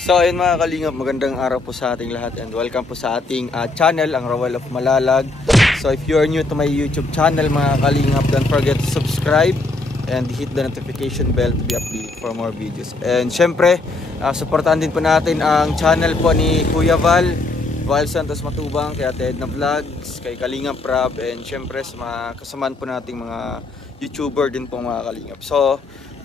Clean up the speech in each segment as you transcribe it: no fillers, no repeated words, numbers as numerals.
So ayun mga kalingap, magandang araw po sa ating lahat and welcome po sa ating channel, ang Roel of Malalag. So if you are new to my YouTube channel mga kalingap, don't forget to subscribe and hit the notification bell to be updated for more videos. And syempre, supportahan din po natin ang channel po ni Kuya Val Santos Matubang, kay Ate Edna Vlogs, kay Kalingap Rab, and syempre sa mga kasamaan po nating mga YouTuber din po mga kalingap. So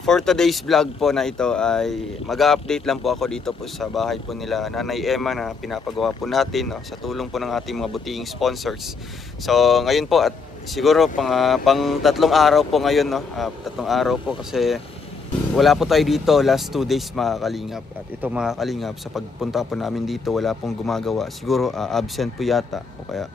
for today's vlog po na ito ay mag-update lang po ako dito po sa bahay po nila Nanay Emma na pinapagawa po natin, no, sa tulong po ng ating mga butihing sponsors. So ngayon po at siguro pang tatlong araw po ngayon, no, tatlong araw po kasi wala po tayo dito last 2 days mga kalingap. At ito mga kalingap, sa pagpunta po namin dito wala pong gumagawa, siguro absent po yata o kaya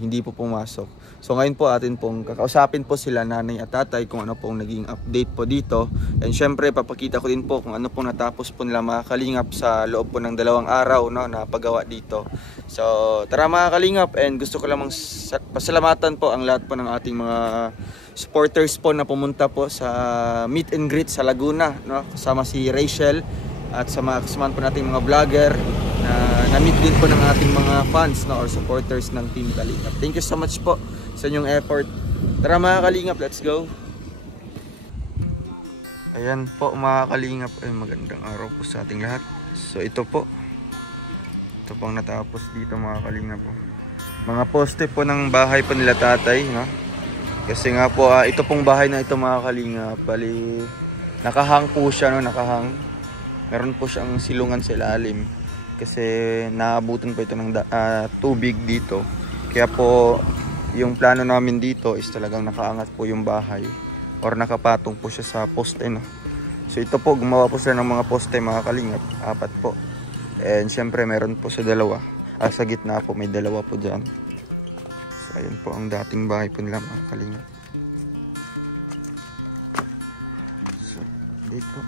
hindi po pumasok. So ngayon po atin pong kakausapin po sila nanay at tatay kung ano pong naging update po dito. And syempre papakita ko din po kung ano pong natapos po nila mga kalingap sa loob po ng 2 araw, no, na paggawa dito. So tara mga kalingap, and gusto ko lamang pasalamatan po ang lahat po ng ating mga supporters po na pumunta po sa meet and greet sa Laguna, no, kasama si Rachel at sa mga kasama po nating mga vlogger na meet din po ng ating mga fans, no, or supporters ng Team Kalingap. Thank you so much po sa inyong effort. Tara mga kalingap, let's go. Ayan po mga kalingap, ay magandang araw po sa ating lahat. So ito po, ito pang natapos dito mga kalingap po. Mga poste po ng bahay po nila tatay, no? Kasi nga po ito pong bahay na ito mga kalingap, bali nakahang po siya, no, nakahang. Meron po siyang silungan sa ilalim kasi naabutan po ito ng tubig dito. Kaya po yung plano namin dito is talagang nakaangat po yung bahay or nakapatong po siya sa poste, no? So ito po, gumawa po sila ng mga poste mga kalingap, 4 po. And syempre meron po sa dalawa, sa gitna po may 2 po dyan. So ayun po ang dating bahay po nila mga kalingap. So dito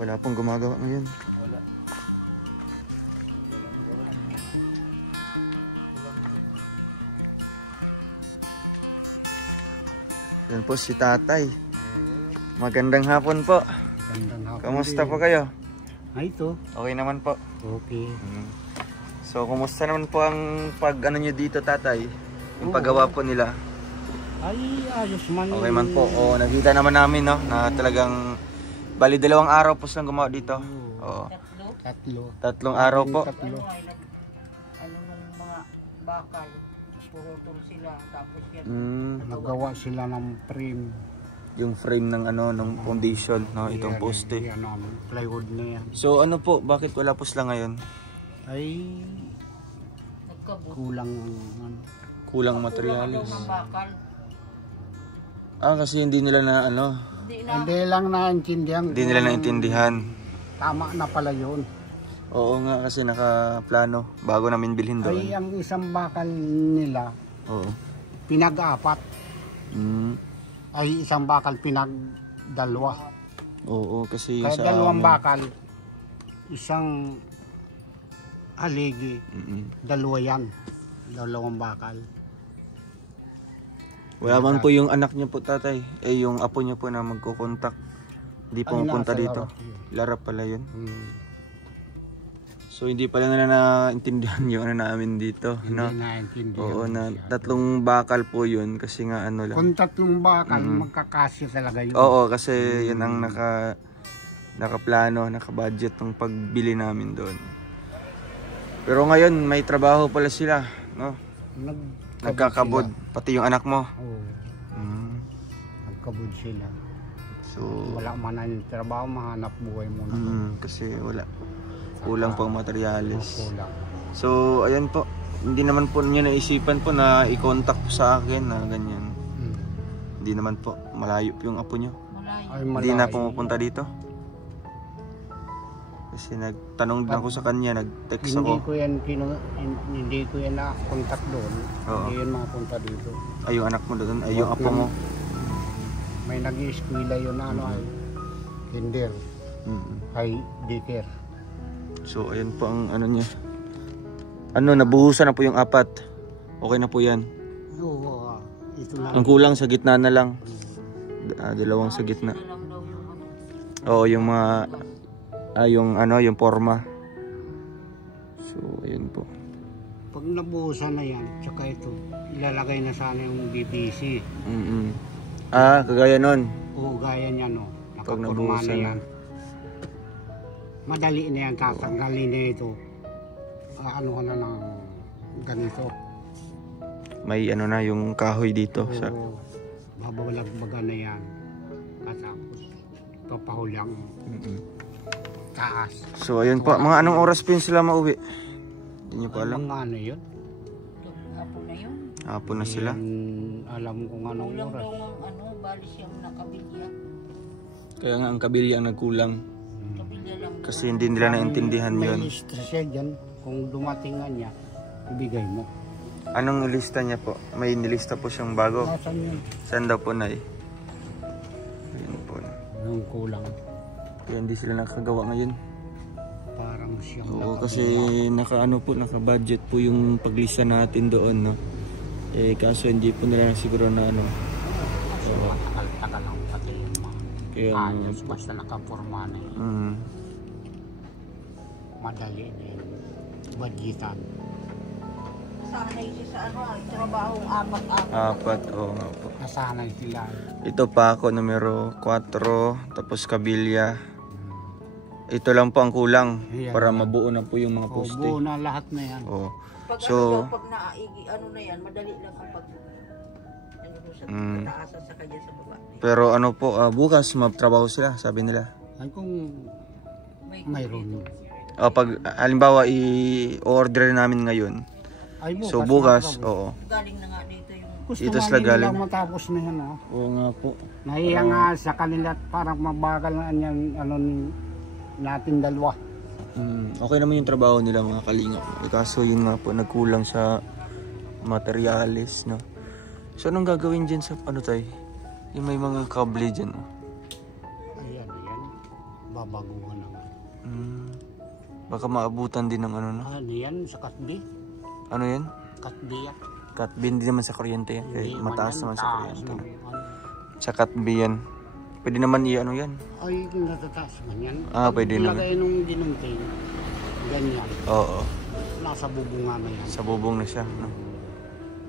wala pong gumagawa ngayon. Wala. Yan po si tatay. Magandang hapon po. Magandang hapon. Kamusta po kayo? Ito. Okay naman po. Okay. So kumusta naman po ang pag-ano nyo dito tatay? Yung paggawa po nila? Ay, ayos man. Okay man po. O, nakita naman namin, no, na talagang bali 2 araw po silang gumawa dito. Oo. 3 araw po. Tatlo. Ano nung mga bakal, purutol sila, tapos yan. Nagawa sila ng frame. Yung frame ng ano, ng foundation, no, itong poste. Yan, plywood na yan. So ano po, bakit wala po sila ngayon? Ay, Nagkabot. Kulang materials. Ng bakal. Kasi hindi nila na ano, hindi lang naintindihan. hindi nila naintindihan. Tama na pala yun. Oo nga, kasi nakaplano bago namin bilhin doon. Ay, ang isang bakal nila, Oo. pinag-4. Mm. Ay, isang bakal pinag-2. Oo, kasi Kaya sa 2 amin. bakal, isang haligi, 2 yan. 2 bakal. Wala man po yung anak niyo po tatay, yung apo niyo po na magkukontak. Hindi po mapunta dito. Larap pala yun. So hindi pala nila naintindihan yung ano namin dito, no? Hindi naintindihan. Oo, na 3 bakal po yun kasi nga ano lang. Kung 3 bakal, magkakasya talaga yun. Oo, kasi yun ang nakaplano, nakabudget ng pagbili namin doon. Pero ngayon may trabaho pala sila, no? Nagkakabod, pati yung anak mo. Oo. Nagkabod sila. So Wala man na yung trabaho, mahanap buhay muna. kasi wala. Kulang po ang materialis. Kulang. So ayan po, hindi naman po niyo naisipan po na i-contact po sa akin na ganyan. Hindi naman po, malayo po yung apo niyo. Ay, Hindi na pumupunta dito. Kasi nagtanong din ako sa kanya, nag-text ako. Hindi ko yan na-contact doon. Oo. Hindi yan makapunta dito. Ay, yung anak mo doon, ay yung apo mo. May nag-i-eskwela yun na ay kinder, ay daycare. So ayan po ang ano niya. Ano, nabuhusan na po yung 4. Okay na po yan. Oo, ito lang. Ang kulang sa gitna na lang. 2 sa gitna. Oo, yung mga yung ano, yung forma. So, ayun po. Pag nabuhusan na yan, tsaka ito, ilalagay na sana yung BBC. Kagaya nun. O gaya niya, no? Pag Nakapurma nabuhusan na yan. Madali na yan, tatanggalin na ito. Ano ka na ng ganito. May ano na, yung kahoy dito. Oo, Sa... babalagbaga na yan. Katapos, papahuli ang taas. So, ayun po. Mga anong oras po yun sila mauwi? Hindi nyo pa alam? Mga ano yun? Hapon na yun. Hapon na sila. Alam kung anong Kulang oras. daw ang ano, bali siyang nakabilya. Kaya nga ang kabilya ang nagkulang. Kabilya lang. Kasi hindi nila naintindihan May yun. lista siya dyan. Kung dumating nga niya, ibigay mo. Anong lista niya po? May nilista po siyang bago. Nasaan yun? Saan daw po, Nay? Ayun po. Yung kulang. Kaya hindi sila nakagawa ngayon. Parang siyang Oo, kasi naka-budget po yung paglista natin doon, no? Kaso hindi po nila siguro na ano. Kasi matagal-tagal lang pati yung mga Kaya ayos. Basta nakapurma na yun. Madali na yun. Budgetan. Sanay siya sa ano, trabahong apat-apat. Apat, oo nga po. Nasanay sila. Ito pa ako, numero 4, tapos kabilya. Ito lang po ang kulang Ayan. para mabuo na po yung mga O, poste. buo na lahat na yan. Oo. Pag So, ano daw, pag naigi, ano na yan, madali lang kapag ano doon sa taasan sa kanya sa baba. pero ano po, bukas magtrabaho sila, sabi nila. Ay kung mayroon. Pag halimbawa i-order namin ngayon. Ay bukas. So bukas, makatrabaho. oo. Galing na nga dito yung Gusto Ito nga sila nila galing. matapos na yan. Oh. Oo nga po. Nahiya nga sa kanila at parang mabagal na yan ano, natin dalawa. Okay naman yung trabaho nila mga kalingap. Kaso yun nga po, nagkulang sa materialis, no? So anong gagawin dyan sa ano tayo? Yung may mga kable dyan, oh. Ayan. Babaguhan na nga. Baka maabutan din ng ano, no? Ano yan sa katbi? Ano yan? Katbi yan. Katbi, hindi naman sa kuryente yan. Kaya Hindi mataas man yan, naman sa taas kuryente. naman. Sa katbi yan. Pwede naman i-ano yan. Ay, natataas man yan. Pwede naman. Ilagay nung ginunting, ganyan. Oo. Nasa bubunga na yan. Sa bubong na siya, no?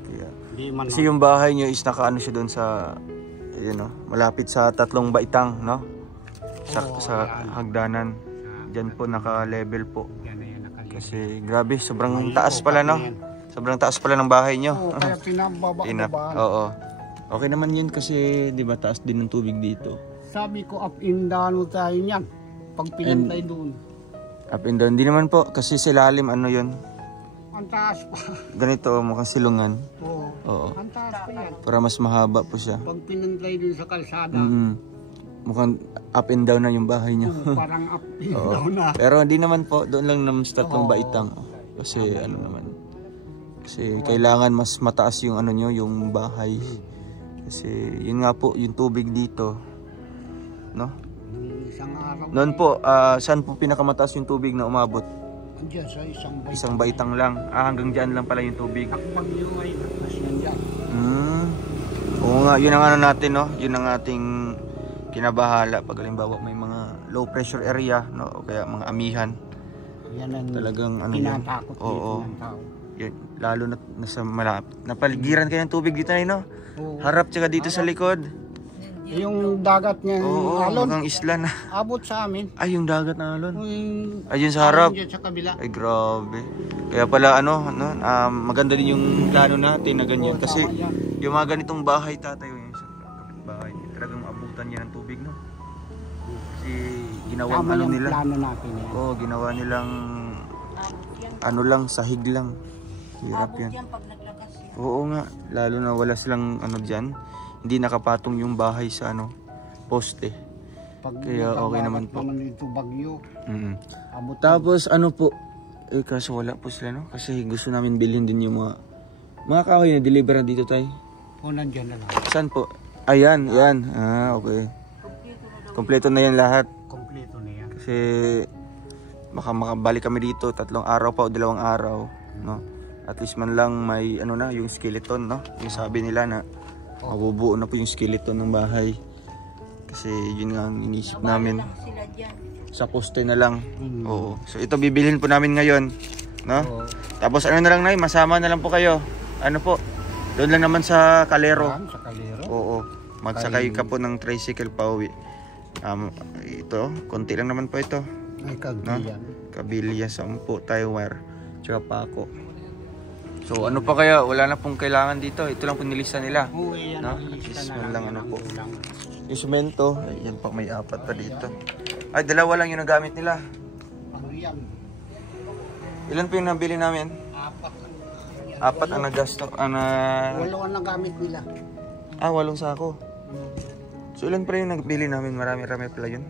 Kaya. Di man Kasi yung bahay nyo is nakaano siya doon sa, yun, no? Malapit sa 3 baitang, no? Sa hagdanan. Diyan po naka-level po. yan na yan nakalimutan. Kasi grabe, sobrang taas pala, no? Sobrang taas pala ng bahay nyo. Oo, kaya pinababaan. Oo. Okay naman yun kasi, di ba, taas din ng tubig dito. Sabi ko, up and down tayo niyan. Pag pinantay doon. Up and down. Di naman po, kasi silalim, ano yun? Ang taas pa. Ganito, mukhang silungan. Oo. Oo. Ang taas pa yan. Para mas mahaba po siya. Pag pinantay doon sa kalsada, Mukhang up and down na yung bahay nyo. parang up and down na. Pero hindi naman po, doon lang naman sa 3 Oo. baitang. Kasi ano naman. Kasi kailangan mas mataas yung ano nyo, yung bahay. Kasi yun nga po, yung tubig dito. No? Isang araw. Noon po, saan po pinakamataas yung tubig na umabot? Diyan sa isang baitang. Isang baitang lang. Hanggang dyan lang pala yung tubig. Takbang nyo ay mas yan dyan. Oo nga, yun ang ano natin, no? Yun ang ating kinabahala pag halimbawa may mga low pressure area, no? O kaya mga amihan. Yan ang Talagang ano yan. pinatakot Oo. dito ng tao. Yan, lalo na nasa malapit. Napaligiran kayo ng tubig dito na, no? Oo. Harap tsaka dito sa likod. Yung dagat niya, Oo, alon, hanggang isla na. abot sa amin. Ay, yung dagat na alon. Yung Ayun sa harap. Dyan sa kabila. Ay, grabe. Kaya pala, ano, maganda din yung plano natin na ganyan. Kasi Tama yan. yung mga ganitong bahay, tatay, yung sa kapitbahay, talagang abutan niya ng tubig, no? Kasi ginawang Tama ano yung nila. plano natin. Eh. Oo, ginawa nilang yan. ano lang, sahig lang. Hirap Abot yan. yan pag naglakas yan. Oo nga, lalo na wala silang ano dyan. Hindi nakapatong yung bahay sa ano, poste. Pag Kaya okay nakabagat naman po. naman dito bagyo. Abot Tapos ano po, kaso wala po sila, no? Kasi gusto namin bilhin din yung mga kahoy na deliver na dito tayo. o nandyan na lang. Saan po? Ayan, yan. Okay. Kompleto na yan lahat. Kompleto na yan. Kasi baka makabalik kami dito 3 araw pa o 2 araw, no? At least man lang may ano na, yung skeleton, no? Yung sabi nila na mabubuo na po yung skeleton ng bahay. Kasi yun nga ang inisip namin. Lang sila dyan. sa poste na lang. Mm. Oo. So ito bibilhin po namin ngayon, no? Oo. Tapos ano na lang Nay, masama na lang po kayo. Ano po? Doon lang naman sa Calero. Yan, sa Calero. Oo. Magsakay ka po ng tricycle pauwi. Ito, konti lang naman po ito. Ay, Cagayan. Kabilya, 10 Taiwan, tsaka Paco. So ano pa kaya? Wala na pong kailangan dito. Ito lang po nilista nila. Oo, yan. No? Nilista At least lang ano po. Lang. Yung semento, ayan pa, may 4 pa dito. Ay, 2 lang yung nagamit nila. Ano yan? Ilan po yung nabili namin? 4 ang nagasto. 8 ang nagamit nila. 8 sako. So ilan pa yung nabili namin? Marami-rami pala yun.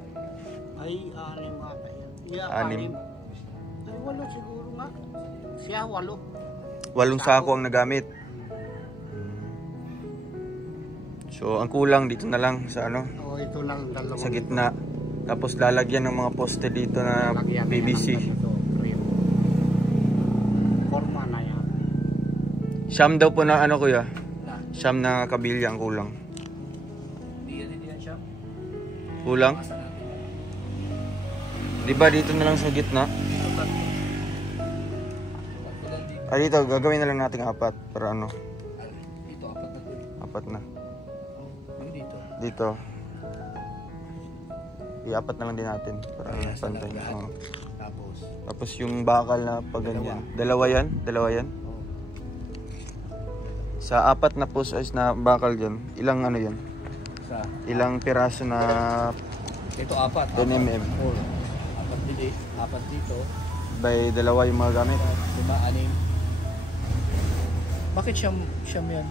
Ay, 6 ata yan. Yeah, 6. Ay, 8 siguro nga. Siya, 8. 8 sako ang nagamit. So ang kulang dito na lang sa ano, Oo, ito lang 2. sa gitna. Tapos lalagyan ng mga poste dito na Lagyan na PVC. yan ng ganito, frame. Forma na yan. Siyam daw po na ano kuya? Siyam na kabilya ang kulang. Kulang? Di ba dito na lang sa gitna? Dito gagawin na lang natin 4 para ano? Dito, 4 na to. 4 na. Dito. Dito. I-4 na lang din natin para ano, pantay. Oo. Tapos yung bakal na pag ganyan. 2 yan? 2 yan? Sa 4 na post na bakal dyan, ilang ano yan? Sa Ilang piraso na ito 4. 10 mm? 4 dito, 4 dito. By 2 yung mga gamit? 5, 6. Bakit siyam yan?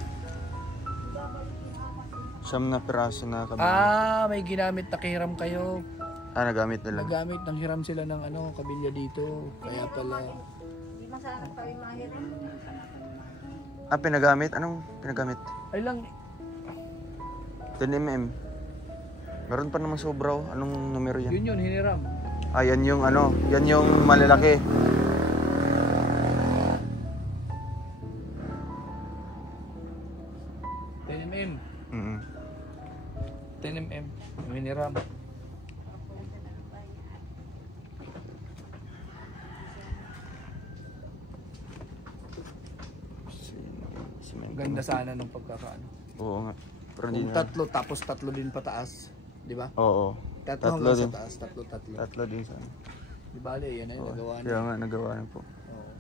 Siyam na piraso na kabilya. May ginamit na kihiram kayo. Nagamit na lang. Nagamit ng hiram sila ng ano, kabilya dito. Kaya pala. Pinagamit? Anong pinagamit? Ay lang. 10 mm. Meron pa naman sobra. Anong numero yan? Yun hiniram. Yan yung ano, yan yung malalaki. Mm. 10 mm. Yung hiniram. Ganda sana ng pagkakaano. Oo nga. Pero hindi Kung na. 3 tapos 3 din pataas, di ba? Oo. 3 Tatlo hanggang din. sa taas, 3. 3 din sana. Di bale, yan ay nagawa Kaya na. nga, nagawa na po. Oo.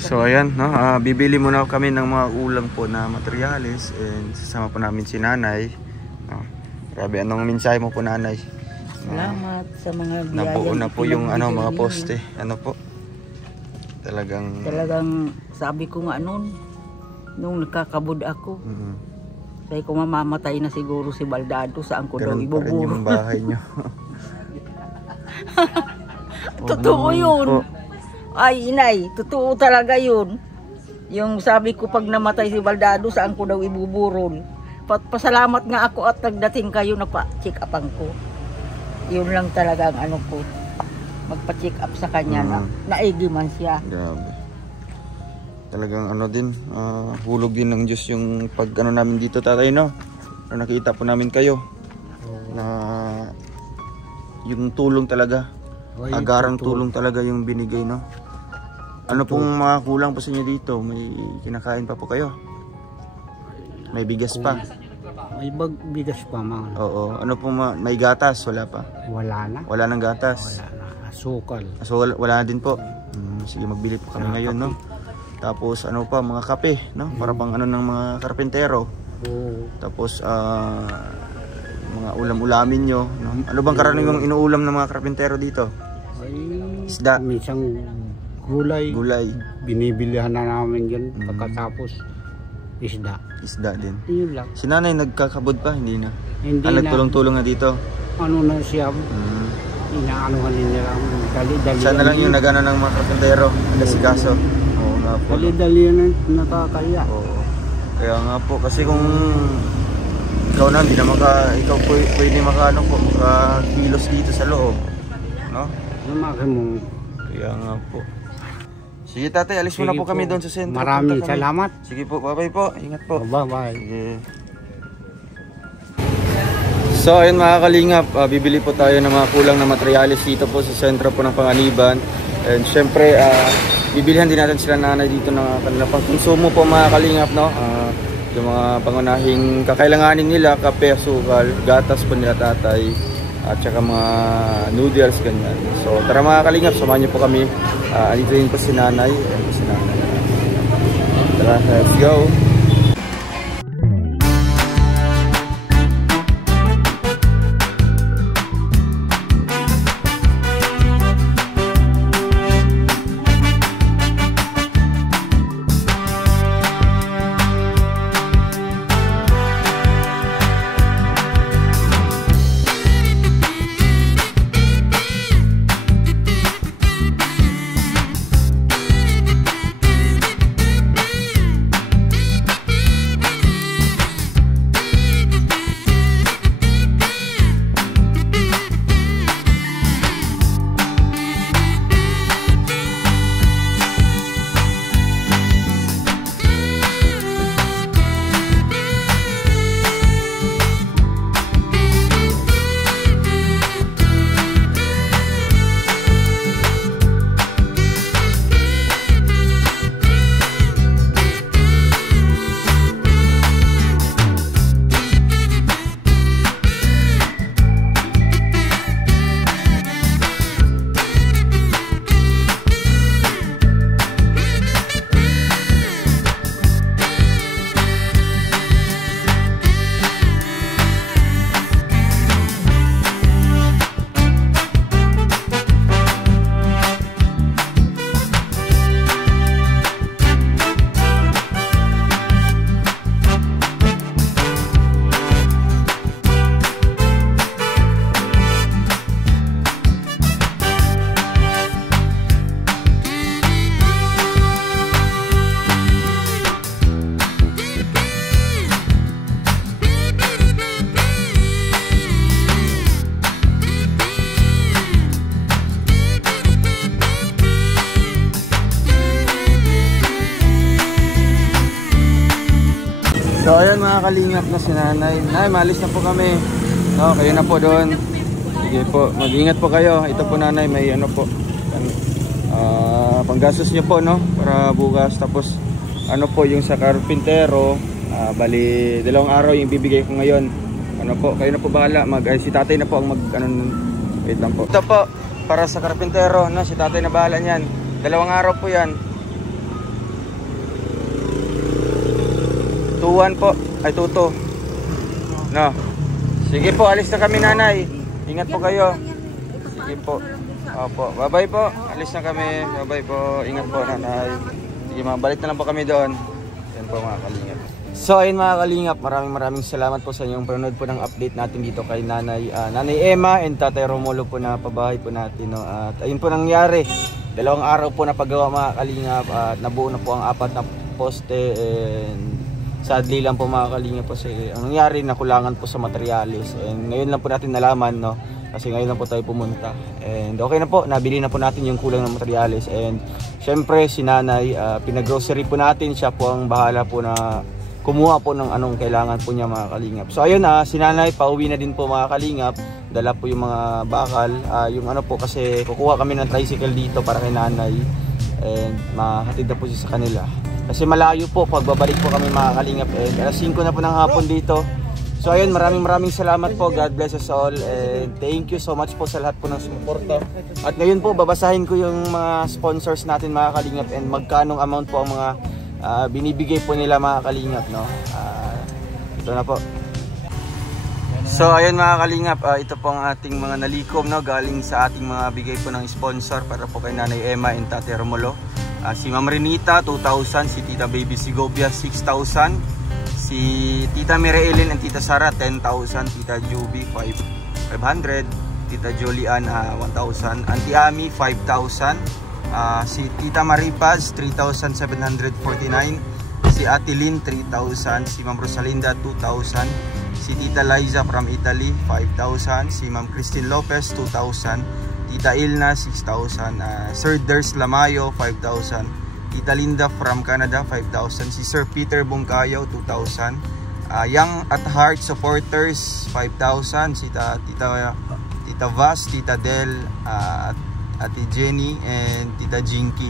So ayan, no? Bibili muna kami ng mga ulam po na materyales and sasama po namin si nanay. Grabe, anong mensahe mo po nanay? Salamat sa mga biyaya. Nabuo na po yung ano, mga pinabigay poste. Ano po? Talagang... Talagang sabi ko nga noon, nung nakakabud ako, sabi ko mamamatay na siguro si Baldado, saan ko daw Ganun pa rin ibuburo. yung bahay nyo. Totoo yun. Ay inay, totoo talaga yun. Yung sabi ko pag namatay si Baldado, saan ko daw ibuburol. Pasalamat nga ako at nagdating kayo na pa-check upan ko. Yun lang talaga ang ano ko. Magpa-check up sa kanya na naigi man siya. Grabe. Talagang ano din, hulog din ng Diyos yung pag ano namin dito tatay, no? Nakita po namin kayo na yung tulong talaga. Agarang tulong talaga yung binigay, no? Ano pong mga kulang po sa inyo dito? May kinakain pa po kayo? May bigas pa? May bigas pa mga. Oo. Ano pong may gatas? Wala pa? Wala na. Wala nang gatas? Wala na. Asukal. So wala na din po? Sige, magbili po kami ngayon, no? Tapos ano pa, mga kape, no? Para pang ano ng mga karpentero. Oo. Tapos mga ulam-ulamin nyo, no? Ano bang karaniwang inuulam ng mga karpentero dito? Ay, Isda. Minsan gulay. Gulay. Binibilihan na namin yan. Pagkatapos isda. Isda din. Yun lang. Si nanay nagkakabod pa? Hindi na? Hindi na. Nagtulong-tulong na dito? Ano na siya. Inaanuhan nila lang. Dali-dali. Siya na lang yung nagano ng mga karpentero. Nagasikaso. Oo nga po. Dali-dali na nakakaya. Oo. Kaya nga po. Kasi kung ikaw na, hindi na ikaw pwede makaano po, makakilos dito sa loob. No? Lumaki mo. Kaya nga po. Sige tatay, alis muna po kami doon sa sentro. Maraming Punta kami. salamat. Sige po, bye-bye po. Ingat po. Bye-bye. Sige. So So ayun mga kalingap, bibili po tayo ng mga kulang na materyales dito po sa sentro po ng Panganiban. And syempre, bibilihan din natin sila nanay dito ng kanilang pangkonsumo po mga kalingap, no? Yung mga pangunahing kakailanganin nila, kape, asukal, gatas po nila tatay, at saka mga noodles, ganyan. So tara mga kalingap, samahan niyo po kami. Andito din po si nanay. Ayan po si nanay. Tara, let's go! So ayan mga kalingap na si nanay. Nay, malis na po kami. No, kayo na po doon. Sige po, mag-ingat po kayo. Ito po nanay, may ano po. Panggastos niyo po, no? Para bukas. Tapos ano po yung sa karpintero, bali 2 araw yung bibigay ko ngayon. Ano po, kayo na po bahala. Si tatay na po ang wait lang po. Ito po, para sa karpintero, no? Si tatay na bahala niyan. 2 araw po yan. 2-1 po, ay 2-2. No. Sige po, alis na kami nanay. Ingat po kayo. Sige po. Opo, bye-bye po. Alis na kami. Bye-bye po. Ingat po nanay. Sige, mabalik na lang po kami doon. Yan po mga kalingap. So ayun mga kalingap, maraming salamat po sa inyong panonood po ng update natin dito kay Nanay Emma and Tatay Romulo po na pabahay po natin, no? At ayun po nangyari. 2 araw po na paggawa mga kalingap at nabuo na po ang 4 na poste, and sadly lang po mga kalingap po ang nangyari, nakulangan po sa materyales, and ngayon lang po natin nalaman, no? Kasi ngayon lang po tayo pumunta, and okay na po, nabili na po natin yung kulang ng materyales. And syempre si nanay, pinag-grocery po natin, siya po ang bahala po na kumuha po ng anong kailangan po niya mga kalingap. So ayun, si nanay pauwi na din po mga kalingap, dala po yung mga bakal, yung ano po, kasi kukuha kami ng tricycle dito para kay nanay, and mahatid na po siya sa kanila. Kasi malayo po, pagbabalik po kami mga kalingap, and alas 5 na po ng hapon dito. So ayun, maraming salamat po. God bless us all, and thank you so much po sa lahat po ng sumuporta. At ngayon po, babasahin ko yung mga sponsors natin mga kalingap, and magkanong amount po ang mga binibigay po nila mga kalingap, no? Ito na po. So ayun mga kalingap, ito po ang ating mga nalikom, no? Galing sa ating mga bigay po ng sponsor para po kay Nanay Emma and Tatay Romulo. Si Ma'am Renita 2,000, si Tita Baby Sigobia 6,000, si Tita Mireilin and Tita Sara 10,000, Tita Juby 500, Tita Jolian 1,000, Auntie Ami 5,000, si Tita Maripaz 3,749, si Ate Lynn 3,000, si Ma'am Rosalinda 2,000, si Tita Liza from Italy 5,000, si Ma'am Christine Lopez 2,000, Tita Ilna 6,000, Sir Ders Lamayo 5,000, Tita Linda from Canada 5,000, si Sir Peter Bungkayaw 2,000, Young at Heart supporters 5,000, si Tita Vas, Tita Del, Ate Jenny and Tita Jinky.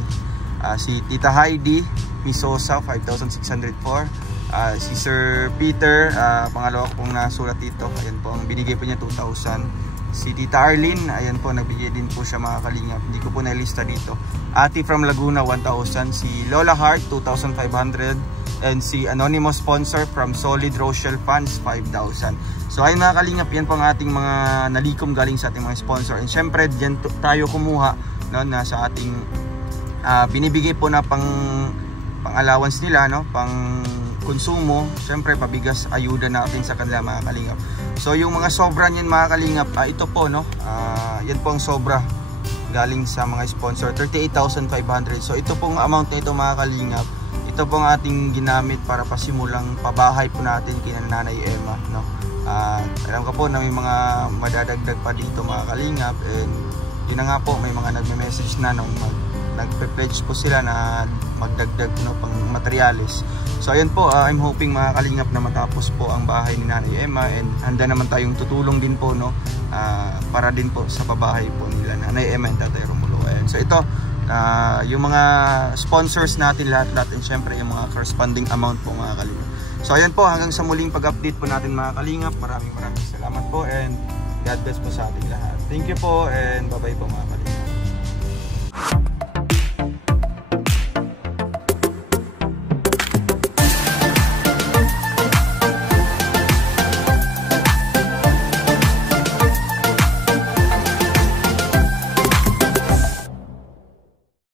Si Tita Heidi Misosa 5,604. Si Sir Peter, pangalawa ko pong nasulat dito, ayan po, ang binigay po niya 2,000. Si Tita Arlene, ayan po, nagbigay din po siya mga kalingap, hindi ko po nailista dito. Ate from Laguna 1,000. Si Lola Heart 2,500. And si anonymous sponsor from Solid Rochelle Funds 5,000. So ayun mga kalingap, yan po ang ating mga nalikom galing sa ating mga sponsor. And syempre dyan tayo kumuha, no, na sa ating binibigay po na pang allowance nila, no, pang konsumo, syempre pabigas, ayuda natin sa kanila mga kalingap. So yung mga sobra niyan mga kalingap, ito po, no, yan po ang sobra galing sa mga sponsor, 38,500. So ito pong amount na ito mga kalingap, ito pong ating ginamit para pasimulang pabahay po natin kina Nanay Emma, no. Alam ko po na may mga madadagdag pa dito mga kalingap, and yun na nga po, may mga nagme-message na nung nagpe-pledge po sila na magdagdag, no, pang materials. So ayun po, I'm hoping mga kalingap na matapos po ang bahay ni Nanay Emma, and handa naman tayong tutulong din po, no, para din po sa pabahay po nila Nanay Emma and Tatay Romulo. Ayan. So ito, yung mga sponsors natin lahat-lahat, and syempre yung mga corresponding amount po mga kalingap. So ayan po, hanggang sa muling pag-update po natin mga kalingap. Maraming salamat po, and God bless po sa ating lahat. Thank you po, and bye bye po mga kalingap.